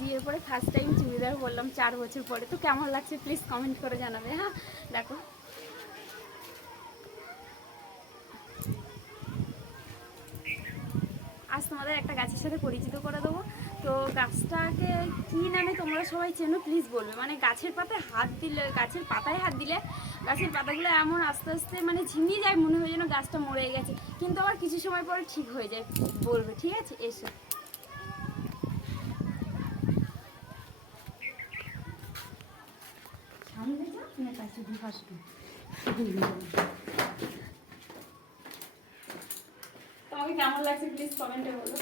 বিয়ের পরে first time churidar পরলাম 4 বছর পরে। তো কেমন লাগছে প্লিজ কমেন্ট করে জানাবে। হ্যাঁ দেখো আজ তোমাদের একটা গাছের সাথে পরিচিত করে দেবো। তো গাছটাকে কী নামে তোমরা সবাই চেনো প্লিজ বলবে। মানে গাছের পাতায় হাত দিলে, গাছের পাতায় হাত দিলে গাছের পাতাগুলো এমন আস্তে আস্তে মানে ঝিমিয়ে যায়, মনে হয় যেন গাছটা মরে গেছে, কিন্তু আবার কিছু সময় পরে ঠিক হয়ে যায়। বলবে ঠিক আছে, এসো। তোমাকে কেমন লাগছে প্লিজ কমেন্টে বলো।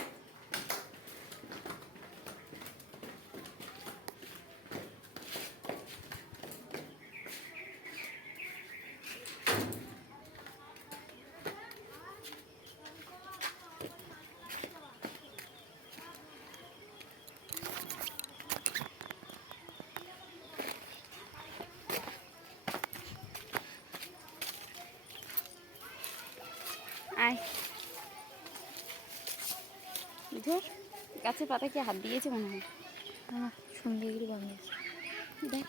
আয় ধর, গাছের পাতা কি হাত দিয়েছে মনে হয়। আমার সুন্দর বানিয়েছে দেখ,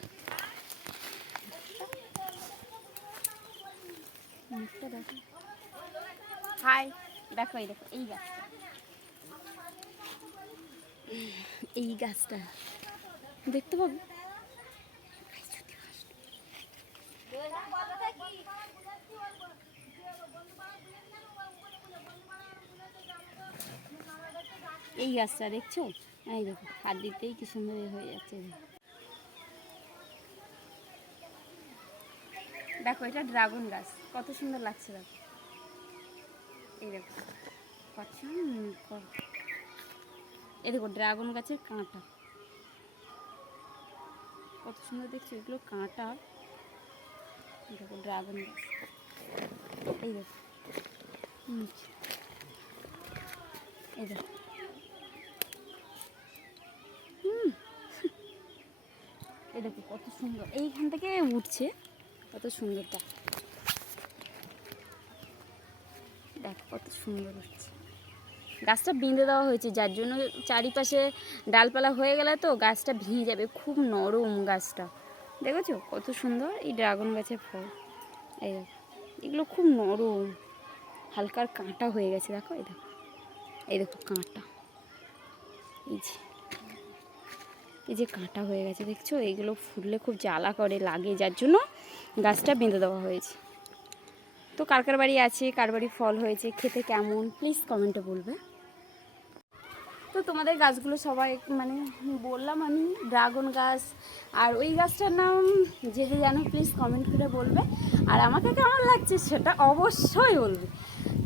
মুখটা দেখো। হাই দেখো, এই দেখো এই গাছটা, এই গাছটা দেখতে পাবো। এই গাছটা দেখছো, এই দেখো হাত দিতেই কি সুন্দর হয়ে যাচ্ছে। দেখো এটা ড্রাগন গাছ, কত সুন্দর লাগছে দেখো। এই দেখো এই দেখো ড্রাগন গাছের কাঁটা কত সুন্দর দেখছো, এগুলো কাঁটা। দেখো ড্রাগন গাছ, এই দেখো এই দেখো এই দেখো কত সুন্দর, এইখান থেকে উঠছে কত সুন্দরটা। দেখ কত সুন্দর উঠছে। গাছটা বেঁধে দেওয়া হয়েছে, যার জন্য চারিপাশে ডালপালা হয়ে গেলে তো গাছটা ভেঙে যাবে। খুব নরম গাছটা, দেখেছো কত সুন্দর। এই ড্রাগন গাছের ফল, এই দেখো এগুলো খুব নরম, হালকার কাঁটা হয়ে গেছে। দেখো এই দেখো, এই দেখো কাঁটা, এই যে কাঁটা হয়ে গেছে দেখছো। এইগুলো ফুললে খুব জ্বালা করে লাগে, যার জন্য গাছটা বেঁধে দেওয়া হয়েছে। তো কার কার বাড়ি আছে, কার বাড়ি ফল হয়েছে, খেতে কেমন প্লিজ কমেন্টে বলবে। তো তোমাদের গাছগুলো সবাই মানে বললাম আমি, ড্রাগন গাছ আর ওই গাছটার নাম যে যে জানো প্লিজ কমেন্ট করে বলবে। আর আমাকে কেমন লাগছে সেটা অবশ্যই বলবে,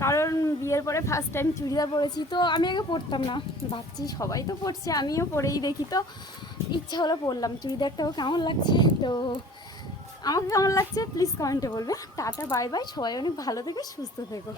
কারণ বিয়ের পরে ফার্স্ট টাইম চুড়িদার পরেছি। তো আমি আগে পরতাম না, ভাবছি সবাই তো পরছে আমিও পরেই দেখি, তো ইচ্ছা হলো পরলাম। চুড়িদারটাও কেমন লাগছে, তো আমাকে কেমন লাগছে প্লিজ কমেন্টে বলবে। টাটা বাই বাই, সবাই অনেক ভালো থেকে সুস্থ থেকো।